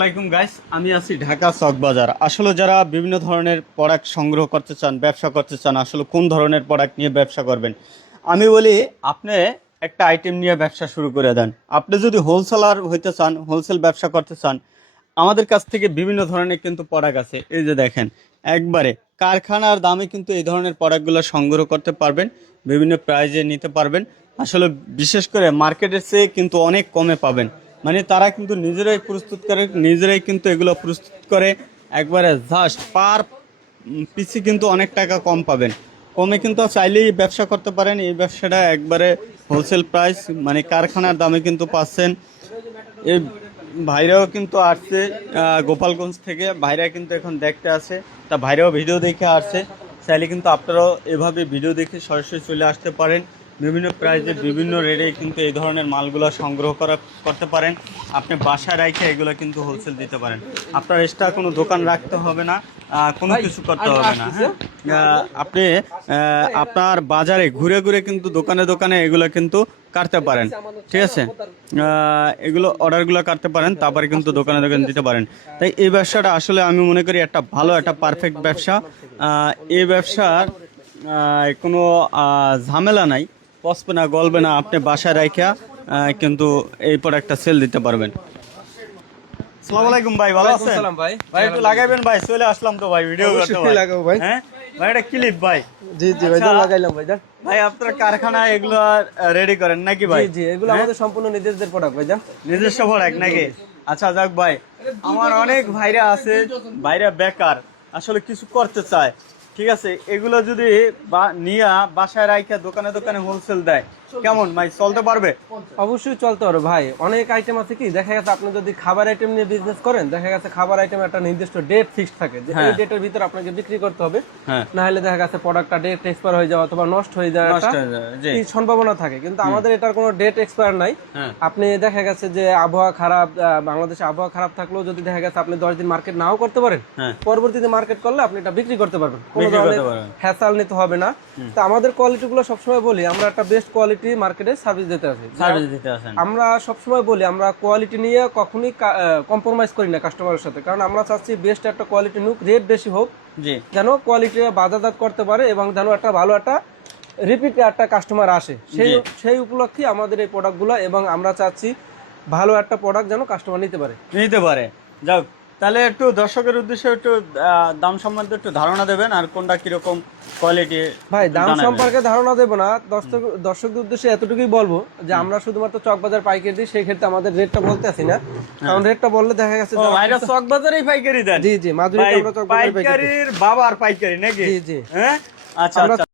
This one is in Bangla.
আসসালামাইকুম গাইস, আমি আছি ঢাকা চক বাজার। আসলে যারা বিভিন্ন ধরনের প্রোডাক্ট সংগ্রহ করতে চান, ব্যবসা করতে চান, আসলে কোন ধরনের প্রোডাক্ট নিয়ে ব্যবসা করবেন, আমি বলি আপনি একটা আইটেম নিয়ে ব্যবসা শুরু করে দেন। আপনি যদি হোলসেলার হইতে চান, হোলসেল ব্যবসা করতে চান, আমাদের কাছ থেকে বিভিন্ন ধরনের কিন্তু প্রোডাক্ট আছে। এই যে দেখেন, একবারে কারখানার দামে কিন্তু এই ধরনের প্রোডাক্টগুলো সংগ্রহ করতে পারবেন, বিভিন্ন প্রাইজে নিতে পারবেন। আসলে বিশেষ করে মার্কেটের চেয়ে কিন্তু অনেক কমে পাবেন। মানে তারা কিন্তু নিজেরাই প্রস্তুত করে, নিজেরাই কিন্তু এগুলো প্রস্তুত করে। একবারে জাস্ট পার পিসি কিন্তু অনেক টাকা কম পাবেন। কমে কিন্তু চাইলেই ব্যবসা করতে পারেন। এই ব্যবসাটা একবারে হোলসেল প্রাইস, মানে কারখানার দামে কিন্তু পাচ্ছেন। এই ভাইরাও কিন্তু আসছে গোপালগঞ্জ থেকে, ভাইরা কিন্তু এখন দেখতে আসে, তা ভাইরাও ভিডিও দেখে আসছে। চাইলে কিন্তু আপনারাও এভাবে ভিডিও দেখে সরাসরি চলে আসতে পারেন। বিভিন্ন প্রাইজে বিভিন্ন রেটে কিন্তু এই ধরনের মালগুলো সংগ্রহ করতে পারেন। আপনি বাসায় রেখে এগুলো কিন্তু হোলসেল দিতে পারেন। আপনার এক্সট্রা কোনো দোকান রাখতে হবে না, কোনো কিছু করতে হবে না। হ্যাঁ, আপনি আপনার বাজারে ঘুরে ঘুরে কিন্তু দোকানে দোকানে এগুলো কিন্তু কাটতে পারেন। ঠিক আছে, এগুলো অর্ডারগুলো কাটতে পারেন, তারপরে কিন্তু দোকানে দোকানে দিতে পারেন। তাই এই ব্যবসাটা আসলে আমি মনে করি একটা ভালো, একটা পারফেক্ট ব্যবসা। এই ব্যবসার কোনো ঝামেলা নাই, পচবে না, গলবে না। আপনি বাসায় রাখা কিন্তু এই প্রোডাক্টটা সেল দিতে পারবেন। আসসালামু আলাইকুম ভাই, ভালো আছেন? ভাই ভাই একটু লাগাইবেন ভাই, চলে আসলাম তো ভাই ভিডিও করতে ভাই। লাগাবো ভাই। হ্যাঁ ভাই, এটা ক্লিপ ভাই। জি জি ভাই, আচ্ছা, লাগাইলাম ভাই। ভাই আপনার কারখানায় এগুলো রেডি করেন নাকি ভাই? জি জি, এগুলো আমাদের সম্পূর্ণ নিজেদের প্রোডাক্ট ভাই। নিজস্ব প্রোডাক্ট নাকি? আচ্ছা যাক ভাই, আমার অনেক ভাইরা আছে, ভাইরা বেকার, আসলে কিছু করতে চায়। ঠিক আছে, এগুলো যদি নিয়ে বাসায় রাখা দোকানে দোকানে হোলসেল দেয়, কেমন ভাই চলতে পারবে? অবশ্যই চলতে পারবে ভাই। অনেক আইটেম আছে, কি দেখা গেছে আপনি যদি খাবার আইটেম নিয়ে বিজনেস করেন, দেখা গেছে খাবার আইটেম একটা নির্দিষ্ট ডেট ফিক্সড থাকে যে এই ডেটের ভিতর আপনাকে বিক্রি করতে হবে। না হলে দেখা গেছে প্রোডাক্টটা ডেট এক্সপায়ার হয়ে যাওয়া অথবা নষ্ট হয়ে যাওয়ার একটা সম্ভাবনা থাকে, কিন্তু আমাদের এটার কোনো ডেট এক্সপায়ার নাই। আপনি দেখা গেছে যে আবহাওয়া খারাপ, বাংলাদেশে আবহাওয়া খারাপ থাকলেও যদি দেখা গেছে আপনি 10 দিন মার্কেট নাও করতে পারেন, পরবর্তীতে মার্কেট করলে আপনি এটা বিক্রি করতে পারবেন, কোনো ধরনের হ্যাসাল নিতে হবে না। তো আমাদের কোয়ালিটি গুলো সবসময় বলি আমরা একটা বেস্ট কোয়ালিটি মার্কেটে সার্ভিস দিতে আছি। আমরা সবসময় বলি আমরা কোয়ালিটি নিয়ে কখনোই কম্প্রোমাইজ করি না কাস্টমারের সাথে, কারণ আমরা চাচ্ছি বেস্ট একটা কোয়ালিটি নুক, রেট বেশি হোক, যেন কোয়ালিটি বাজারজাত করতে পারে এবং যেন একটা ভালো একটা রিপিটে একটা কাস্টমার আসে, সেই উপলক্ষে আমাদের এই প্রোডাক্টগুলো। এবং আমরা চাচ্ছি ভালো একটা প্রোডাক্ট যেন কাস্টমার নিতে পারে। যাক, তাহলে একটু দর্শকের উদ্দেশ্যে একটু দাম সম্বন্ধে একটু ধারণা দেবেন, আর কোনটা কিরকম কোয়ালিটি। ভাই দাম সম্পর্কে ধারণা দেবো না, দর্শকদের উদ্দেশ্যে এতটুকুই বলবো যে আমরা শুধুমাত্র চকবাজার পাইকারি দিই, সেই ক্ষেত্রে আমাদের রেটটা বলতে আসি না, কারণ রেটটা বললে দেখা গেছে চকবাজারেই পাইকারি দেন। জি জি, মাধুরী আমরা চকবাজার পাইকারির বাবার পাইকারি নাকি? জি জি। হ্যাঁ, আচ্ছা।